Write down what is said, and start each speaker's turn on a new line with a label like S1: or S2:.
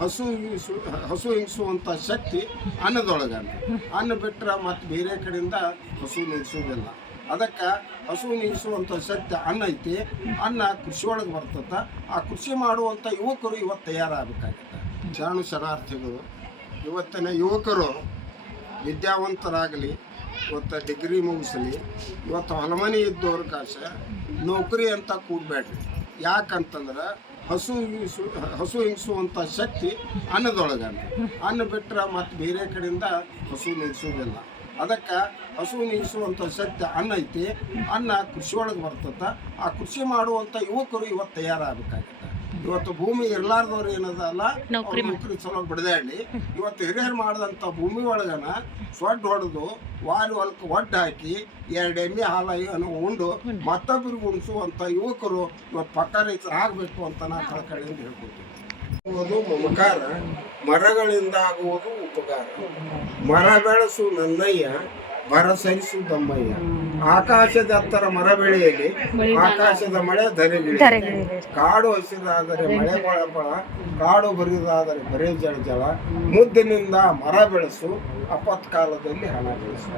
S1: ಹಸು ಹಿಂಸು ಹಸು ಹಿಂಸುವಂಥ ಶಕ್ತಿ ಅನ್ನದೊಳಗದ ಅನ್ನ ಬಿಟ್ಟರೆ ಮತ್ತು ಬೇರೆ ಕಡೆಯಿಂದ ಹಸು ನಿಲ್ಲಿಸೋದಿಲ್ಲ ಅದಕ್ಕೆ ಹಸು ನಿಲ್ಲಿಸುವಂಥ ಶಕ್ತಿ ಅನ್ನ ಐತಿ. ಅನ್ನ ಕೃಷಿ ಒಳಗೆ ಬರ್ತದ. ಆ ಕೃಷಿ ಮಾಡುವಂಥ ಯುವಕರು ಇವತ್ತು ತಯಾರಾಗಬೇಕಾಗತ್ತೆ. ಶರಣು ಶರಣಾರ್ಥಿಗಳು, ಇವತ್ತಿನ ಯುವಕರು ವಿದ್ಯಾವಂತರಾಗಲಿ, ಇವತ್ತು ಡಿಗ್ರಿ ಮುಗಿಸಲಿ, ಇವತ್ತು ಹೊಲಮನೆ ಇದ್ದವ್ರ ಕಾಶ ನೌಕರಿ ಅಂತ ಕೂಡಬೇಡ್ರಿ. ಯಾಕಂತಂದ್ರೆ ಹಸು ಹಿಂಸು ಹಸು ಹಿಂಸುವಂಥ ಶಕ್ತಿ ಅನ್ನದೊಳಗ ಅನ್ನ ಬಿಟ್ಟರೆ ಮತ್ತು ಬೇರೆ ಕಡೆಯಿಂದ ಹಸು ನಿಲ್ಲಿಸೋದಿಲ್ಲ ಅದಕ್ಕೆ ಹಸು ನಿಲ್ಲಿಸುವಂಥ ಶಕ್ತಿ ಅನ್ನ ಐತಿ. ಅನ್ನ ಕೃಷಿ ಒಳಗೆ ಬರ್ತದೆ. ಆ ಕೃಷಿ ಮಾಡುವಂಥ ಯುವಕರು ಇವತ್ತು ತಯಾರಾಗಬೇಕಾಗತ್ತೆ. ಇವತ್ತು ಭೂಮಿ ಇರ್ಲಾರ್ದವ್ರು ಏನದಲ್ಲ ನೌಕರಿ ಚಲೋ ಬಿಡದೇಳಿ ಇವತ್ತು ಹಿರಿಯರು ಮಾಡಿದಂತ ಭೂಮಿ ಒಳಗನ ಸೊಡ್ಡು ಹೊಡೆದು ವಾಲಿ ಹೊಲಕ್ಕೆ ಒಡ್ಡು ಹಾಕಿ ಎರಡು ಎಮ್ಮೆ ಹಾಲು ಉಂಡು ಮತ್ತೊಬ್ಬರಿಗೆ ಉಣಿಸುವಂಥ ಯುವಕರು ಇವತ್ತು ಪಕ್ಕ ರೈತರು ಆಗಬೇಕು ಅಂತ ನಾ ಕಳಕಳಿಯಿಂದ ಹೇಳ್ಬೋದು ಮಮಕಾರ ಮರಗಳಿಂದ ಆಗುವುದು ಉಪಕಾರ. ಮರ ಬೆಳೆಸು ನನ್ನಯ್ಯ ಭರಸರಿಸು ದಮ್ಮಯ್ಯ ಆಕಾಶದ ಹತ್ತರ ಮರ ಬೆಳೆಯಲಿ ಆಕಾಶದ ಮಳೆ ಧರೆ ಬೀಳಲಿ. ಕಾಡು ಹಸಿರಾದರೆ ಮಳೆ ಬಳ ಫಳ ಕಾಡು ಬರಿದಾದರೆ ಬರೇ ಜಳ ಜಳ. ಮುದ್ದಿನಿಂದ ಮರ ಬೆಳೆಸು ಅಪತ್ಕಾಲದಲ್ಲಿ ಹಣ ಬೆಳೆಸು